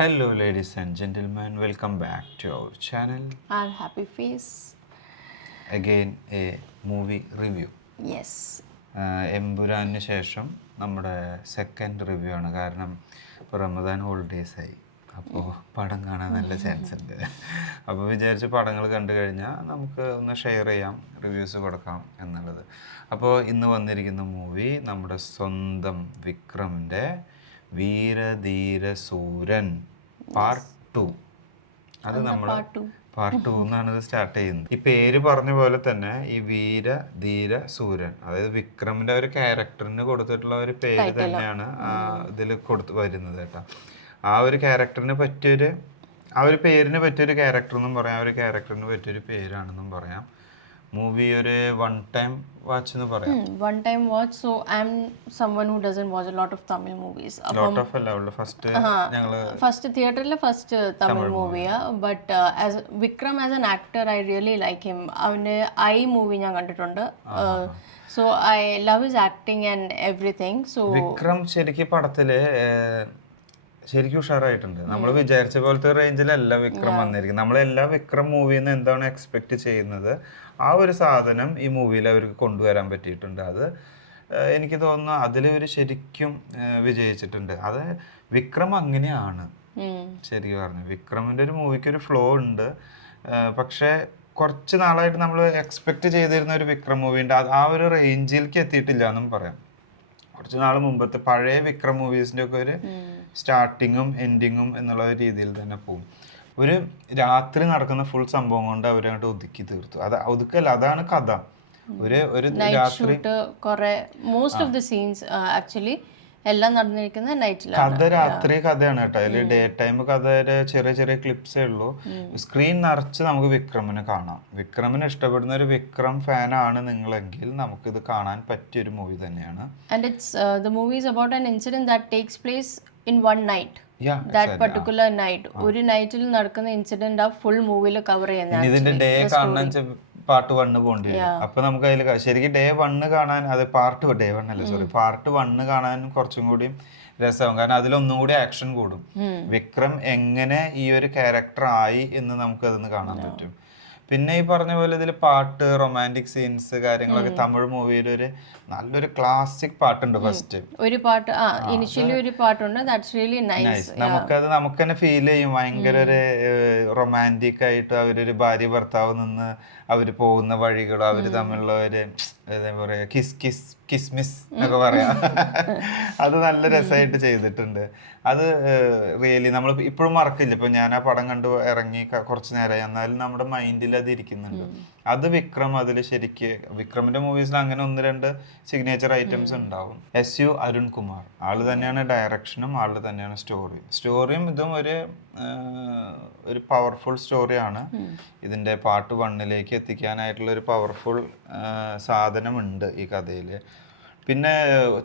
Hello, ladies and gentlemen, welcome back to our channel. Our happy face. Again, a movie review. Yes. Empuraan ശേഷം നമ്മുടെ second review ആണ്. കാരണം ഇപ്പോൾ റമദാൻ ഹോളിഡേയ്സായി, അപ്പോൾ പടം കാണാൻ നല്ല ചാൻസ് ഉണ്ട്. അപ്പോൾ വിചാരിച്ച് പടങ്ങൾ കണ്ടു കഴിഞ്ഞാൽ നമുക്ക് ഒന്ന് ഷെയർ ചെയ്യാം, റിവ്യൂസ് കൊടുക്കാം എന്നുള്ളത്. അപ്പോൾ ഇന്ന് വന്നിരിക്കുന്ന മൂവി നമ്മുടെ സ്വന്തം വിക്രമിൻ്റെ വീരധീരസൂരൻ പാർട്ട് 2. അത് നമ്മൾ പാർട്ട് 2 എന്നാണ് ഇത് സ്റ്റാർട്ട് ചെയ്യുന്നത്. ഈ പേര് പറഞ്ഞ പോലെ തന്നെ ഈ വീരധീര സൂരൻ, അതായത് വിക്രമിന്റെ ഒരു ക്യാരക്ടറിന് കൊടുത്തിട്ടുള്ള ഒരു പേര് തന്നെയാണ് ഇതിൽ കൊടുത്ത് വരുന്നത് കേട്ടോ. ആ ഒരു ക്യാരക്ടറിന് പറ്റിയൊരു ആ ഒരു പേരിന് പറ്റിയൊരു ക്യാരക്ടർ എന്നും പറയാം, ആ ഒരു ക്യാരക്ടറിന് പറ്റിയൊരു പേരാണെന്നും പറയാം. മൂവി ഒരു വൺ ടൈം വാച്ച് എന്ന് പറയാം. One time watch. So I'm someone who doesn't watch a lot of Tamil movies. Lot of അല്ല ഉള്ളു. ഫസ്റ്റ് ഞങ്ങള് തിയേറ്ററിലെ ഫസ്റ്റ് തമിഴ് മൂവിയാ. But as Vikram as an actor I really like him. അവൻ്റെ I movie ഞാൻ കണ്ടിട്ടുണ്ട്. So I love his acting and everything. So Vikram ശരിക്കും പടത്തില് ശരിക്കും ഉഷാറായിട്ടുണ്ട്. നമ്മൾ വിചാരിച്ച പോലത്തെ റേഞ്ചിലല്ല വിക്രം വന്നിരിക്കുന്നത്. നമ്മളെല്ലാ വിക്രം മൂവിയിൽ നിന്ന് എന്താണ് എക്സ്പെക്ട് ചെയ്യുന്നത്, ആ ഒരു സാധനം ഈ മൂവിയിൽ അവർക്ക് കൊണ്ടുവരാൻ പറ്റിയിട്ടുണ്ട്. അത് എനിക്ക് തോന്നുന്നു അതിൽ ഒരു ശരിക്കും വിജയിച്ചിട്ടുണ്ട്. അത് വിക്രം അങ്ങനെയാണ്. ശരിക്കും പറഞ്ഞു, വിക്രമിൻ്റെ ഒരു മൂവിക്ക് ഒരു ഫ്ലോ ഉണ്ട്. പക്ഷേ കുറച്ച് നാളായിട്ട് നമ്മൾ എക്സ്പെക്ട് ചെയ്തിരുന്ന ഒരു വിക്രം മൂവി ഉണ്ട്, അത് ആ ഒരു റേഞ്ചിലേക്ക് എത്തിയിട്ടില്ല എന്നും പറയാം. കുറച്ച് നാൾ മുമ്പത്തെ പഴയ വിക്രം മൂവീസിൻ്റെ ഒക്കെ ഒരു സ്റ്റാർട്ടിങ്ങും എൻഡിങ്ങും എന്നുള്ള ഒരു രീതിയിൽ തന്നെ പോകും. ഒരു രാത്രി നടക്കുന്ന ഫുൾ സംഭവം കൊണ്ട് അവരങ്ങോട്ട് ഒതുക്കി തീർത്തു. അത് ഒതുക്കല്ല, അതാണ് കഥ. ഒരു രാത്രി most of the scenes actually എല്ലാം നടന്നിരിക്കുന്നത് നൈറ്റിലാണ്. കഥ രാത്രി കഥയാണ് കേട്ടോ. അതിൽ ഡേ ടൈം കഥയുടെ ചെറിയ ചെറിയ ക്ലിപ്സേ ഉള്ളൂ. സ്ക്രീൻ നിറച്ച് നമുക്ക് വിക്രമിനെ കാണാം. വിക്രമിനെ ഇഷ്ടപ്പെടുന്ന ഒരു വിക്രം ഫാൻ ആണ് നിങ്ങളെങ്കിൽ നമുക്കിത് കാണാൻ പറ്റിയൊരു മൂവി തന്നെയാണ്. And it's the movie is about an incident that takes place in one night. That particular night. ഒരു നൈറ്റിൽ നടക്കുന്ന ഇൻസിഡന്റ് ആ ഫുൾ മൂവിയിൽ കവർ ചെയ്യുന്നത്. ഇതിന്റെ ഡേ കാണാൻ പാർട്ട് 1 പോകേണ്ടി വരും. അപ്പൊ നമുക്ക് അതിൽ ശരിക്കും ഡേ 1 കാണാൻ, അത് ഡേ 1 അല്ല സോറി പാർട്ട് 1 കാണാൻ കുറച്ചും കൂടി രസമാകും. കാരണം അതിലൊന്നും കൂടി ആക്ഷൻ കൂടും. വിക്രം എങ്ങനെ ഈ ഒരു ക്യാരക്ടർ ആയി എന്ന് നമുക്ക് അതിന്ന് കാണാൻ പറ്റും. പിന്നെ ഈ പറഞ്ഞ പോലെ ഇതിൽ പാട്ട്, റൊമാൻറ്റിക് സീൻസ്, കാര്യങ്ങളൊക്കെ തമിഴ് മൂവിയിൽ ഒരു നല്ലൊരു ക്ലാസിക് പാട്ടുണ്ട്. ഫസ്റ്റ് ഒരു പാട്ട് ഇനിഷ്യലി ഒരു പാട്ടുണ്ട്. That's really nice. നമുക്ക് തന്നെ ഫീൽ ചെയ്യും. ഭയങ്കര ഒരു റൊമാൻറ്റിക് ആയിട്ട് അവരൊരു ഭാര്യ ഭർത്താവ് നിന്ന് അവര് പോകുന്ന വഴികളും അവര് തമ്മിലുള്ള ഒരു എന്താ പറയാ കിസ്മിസ് എന്നൊക്കെ പറയാം. അത് നല്ല രസമായിട്ട് ചെയ്തിട്ടുണ്ട്. അത് റിയലി നമ്മൾ ഇപ്പോഴും മറക്കില്ല. ഇപ്പൊ ഞാൻ ആ പടം കണ്ടു ഇറങ്ങി കുറച്ച് നേരമായി, എന്നാലും നമ്മുടെ മൈൻഡിൽ അത് ഇരിക്കുന്നുണ്ട്. അത് വിക്രം അതിൽ ശരിക്ക് വിക്രമിന്റെ മൂവീസിൽ അങ്ങനെ 1-2 സിഗ്നേച്ചർ ഐറ്റംസ് ഉണ്ടാവും. SU അരുൺകുമാർ ആള് തന്നെയാണ് ഡയറക്ഷനും, ആള് തന്നെയാണ് സ്റ്റോറിയും. ഇതും ഒരു പവർഫുൾ സ്റ്റോറിയാണ്. ഇതിന്റെ പാർട്ട് 1 എത്തിക്കാനായിട്ടുള്ള ഒരു പവർഫുൾ സാധനമുണ്ട് ഈ കഥയിൽ. പിന്നെ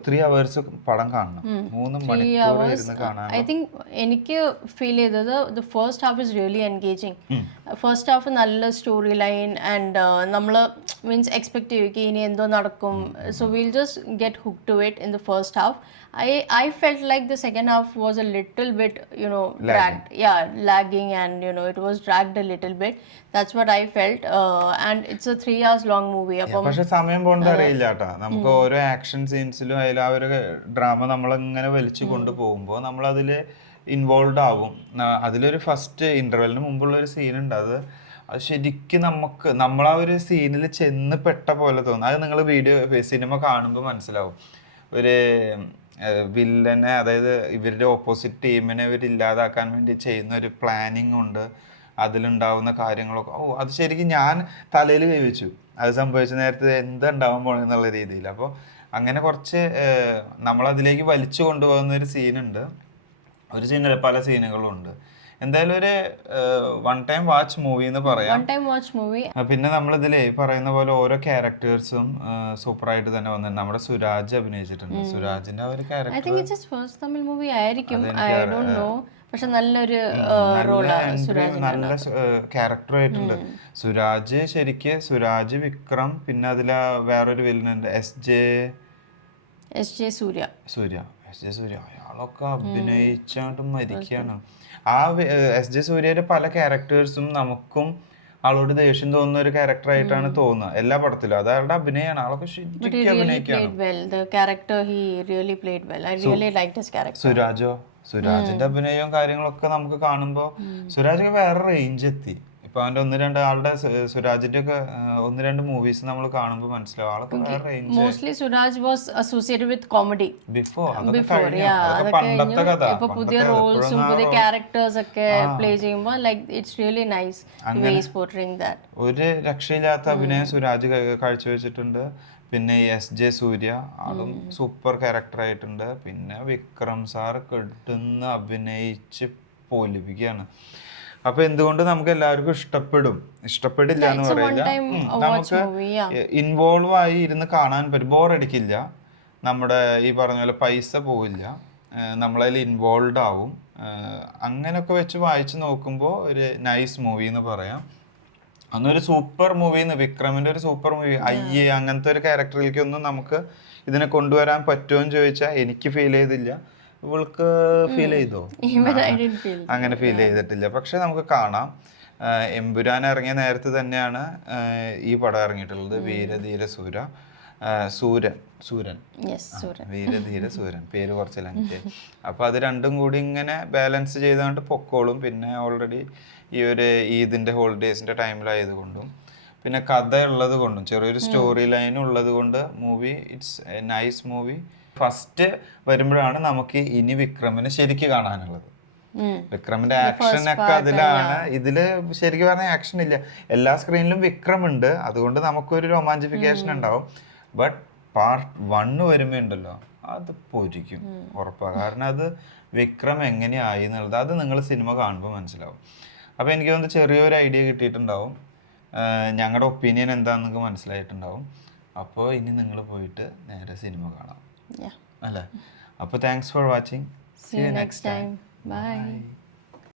3 hours പടം കാണണം. 3 മണിക്കൂർ ഇരുന്ന് കാണാൻ. ഐ തിങ്ക് എനിക്ക് ഫീൽ ചെയ്തത് the first half is really engaging. First half നല്ല സ്റ്റോറി ലൈൻ ആൻഡ് നമ്മൾ മീൻസ് എക്സ്പെക്ട് ചെയ്യും ഇനി എന്തോ നടക്കും. So will just get hook to it in the first half. I felt like the second half was a little bit, dragged. Yeah, lagging, and it was dragged a little bit. That's what I felt. And it's a 3 hours long movie. പക്ഷെ സമയം പോകുന്നത് അറിയില്ല കേട്ടോ. നമുക്ക് ഓരോ action സീൻസിലും അതിൽ ആ ഒരു ഡ്രാമ നമ്മളിങ്ങനെ വലിച്ചു കൊണ്ടുപോകുമ്പോൾ നമ്മൾ അതിൽ ഇൻവോൾവ് ആവും. അതിലൊരു ഫസ്റ്റ് ഇന്റർവെല്ലിന് മുമ്പുള്ള ഒരു സീൻ ഉണ്ട്. അത് ശരിക്കും നമ്മൾ ആ ഒരു സീനിൽ ചെന്ന് പെട്ട പോലെ തോന്നും. അത് നിങ്ങൾ സിനിമ കാണുമ്പോൾ മനസ്സിലാവും. ഒരു വില്ലനെ, അതായത് ഇവരുടെ ഓപ്പോസിറ്റ് ടീമിനെ ഇവർ ഇല്ലാതാക്കാൻ വേണ്ടി ചെയ്യുന്ന ഒരു പ്ലാനിങ് ഉണ്ട്. അതിലുണ്ടാവുന്ന കാര്യങ്ങളൊക്കെ അത് ശരിക്കും ഞാൻ തലയിൽ കൈവച്ചു. അത് സംഭവിച്ച നേരത്തെ എന്തുണ്ടാവാൻ പോണെന്നുള്ള രീതിയിൽ. അപ്പോൾ അങ്ങനെ കുറച്ച് നമ്മളതിലേക്ക് വലിച്ചു കൊണ്ടുപോകുന്ന ഒരു സീനുണ്ട്. ഒരു സീനല്ല, പല സീനുകളും ഉണ്ട്. എന്തായാലും ഒരു വൺ ടൈം വാച്ച് മൂവി എന്ന് പറയാം. പിന്നെ നമ്മളിതിലേ പറയുന്ന പോലെ ഓരോ ക്യാരക്ടേഴ്സും സൂപ്പറായിട്ട് തന്നെ വന്നിട്ടുണ്ട്. നമ്മുടെ സുരാജ് അഭിനയിച്ചിട്ടുണ്ട്. സുരാജിന്റെ ഒരു ക്യാരക്ടർ പക്ഷെ നല്ലൊരു നല്ല ക്യാരക്ടർ സുരാജ്. ശരിക്ക് സുരാജ്, വിക്രം, പിന്നെ അതില് വേറൊരു വില്ലനുണ്ട് സൂര്യ. അയാളൊക്കെ അഭിനയിച്ചാണ്ട് മരിക്കാണ്. ആ എസ് ജെ സൂര്യയുടെ പല ക്യാരക്ടേഴ്സും നമുക്കും ആളോട് ദേഷ്യം തോന്നുന്ന ഒരു ക്യാരക്ടറായിട്ടാണ് തോന്നുന്നത് എല്ലാ പടത്തിലും. അത് അയാളുടെ അഭിനയമാണ്, ആളൊക്കെ ശരിക്കും അഭിനയിക്കാണ്. സുരാജിന്റെ അഭിനയവും കാര്യങ്ങളൊക്കെ നമുക്ക് കാണുമ്പോൾ സുരാജ് വേറെ റേഞ്ച് എത്തി. ഇപ്പൊ അവന്റെ ഒന്ന് രണ്ട് ആളുടെ സുരാജിന്റെ ഒക്കെ ഒന്ന് രണ്ട് മൂവീസ് നമ്മൾ കാണുമ്പോൾ മനസ്സിലാവും ആളൊക്കെ വേറെ range. Mostly Suraj was associated with comedy before, പണ്ടത്തെ കഥ. ഇപ്പൊ പുതിയ റോൾസും പുതിയ ക്യാരക്ടേഴ്സ് ഒക്കെ പ്ലേ ചെയ്യുമ്പോൾ like it's really nice way is portraying that. ഒരു രക്ഷയില്ലാത്ത അഭിനയം സുരാജ് കാഴ്ചവെച്ചിട്ടുണ്ട്. പിന്നെ എസ് ജെ സൂര്യ ആളും സൂപ്പർ ക്യാരക്ടർ ആയിട്ടുണ്ട്. പിന്നെ വിക്രം സാർ കെട്ടുന്ന അഭിനയിച്ച് പൊലിപ്പിക്കുകയാണ്. അപ്പൊ എന്തുകൊണ്ട് നമുക്ക് എല്ലാവർക്കും ഇഷ്ടപ്പെടില്ല എന്ന് പറയില്ല, നമുക്ക് ഇൻവോൾവ് ആയി ഇരുന്ന് കാണാൻ പറ്റും, ബോറടിക്കില്ല. നമ്മുടെ ഈ പറഞ്ഞ പോലെ പൈസ പോവില്ല, നമ്മളതിൽ ഇൻവോൾവ് ആവും. അങ്ങനെയൊക്കെ വെച്ച് വായിച്ച് നോക്കുമ്പോൾ ഒരു നൈസ് മൂവി എന്ന് പറയാം. അന്നൊരു സൂപ്പർ മൂവിന്ന് വിക്രമിന്റെ ഒരു സൂപ്പർ മൂവി അയ്യേ അങ്ങനത്തെ ഒരു ക്യാരക്ടറിലേക്കൊന്നും നമുക്ക് ഇതിനെ കൊണ്ടുവരാൻ പറ്റുമോ എന്ന് ചോദിച്ചാൽ എനിക്ക് ഫീൽ ചെയ്തില്ല. ഇവൾക്ക് ഫീൽ ചെയ്തോ? അങ്ങനെ ഫീൽ ചെയ്തിട്ടില്ല. പക്ഷെ നമുക്ക് കാണാം. എമ്പുരാൻ ഇറങ്ങിയ നേരത്തെ തന്നെയാണ് ഈ പടം ഇറങ്ങിയിട്ടുള്ളത്, വീരധീര സൂരൻ വീരധീര സൂരൻ, പേര് കുറച്ച് ലെങ്ത്. അപ്പൊ അത് രണ്ടും കൂടി ഇങ്ങനെ ബാലൻസ് ചെയ്തുകൊണ്ട് പൊക്കോളും. പിന്നെ ഓൾറെഡി ഈ ഒരു ഈദിന്റെ ഹോളിഡേസിന്റെ ടൈമിലായതുകൊണ്ടും പിന്നെ കഥ ഉള്ളത് കൊണ്ടും ചെറിയൊരു സ്റ്റോറി ലൈൻ ഉള്ളത് കൊണ്ട് movie it's A nice movie. First വരുമ്പോഴാണ് നമുക്ക് ഇനി വിക്രമിനെ ശരിക്ക് കാണാനുള്ളത്. വിക്രമിന്റെ ആക്ഷൻ ഒക്കെ അതിലാണ്. ഇതില് ശരിക്കും പറഞ്ഞാൽ ആക്ഷൻ ഇല്ല. എല്ലാ സ്ക്രീനിലും വിക്രം ഉണ്ട്, അതുകൊണ്ട് നമുക്കൊരു റൊമാൻറ്റിഫിക്കേഷൻ ഉണ്ടാവും. ബട്ട് പാർട്ട് 1 വരുമ്പോ ഉണ്ടല്ലോ അത് പൊരിക്കും ഉറപ്പാണ്. കാരണം അത് വിക്രം എങ്ങനെയായി എന്നുള്ളത് അത് നിങ്ങൾ സിനിമ കാണുമ്പോൾ മനസ്സിലാവും. അപ്പോൾ എനിക്ക് തോന്നുന്നു ചെറിയൊരു ഐഡിയ കിട്ടിയിട്ടുണ്ടാവും, ഞങ്ങളുടെ ഒപ്പീനിയൻ എന്താണെന്ന് നിങ്ങൾക്ക് മനസ്സിലായിട്ടുണ്ടാവും. അപ്പോൾ ഇനി നിങ്ങൾ പോയിട്ട് നേരെ സിനിമ കാണാം അല്ലേ? അപ്പോൾ thanks for watching. See you next time. Bye.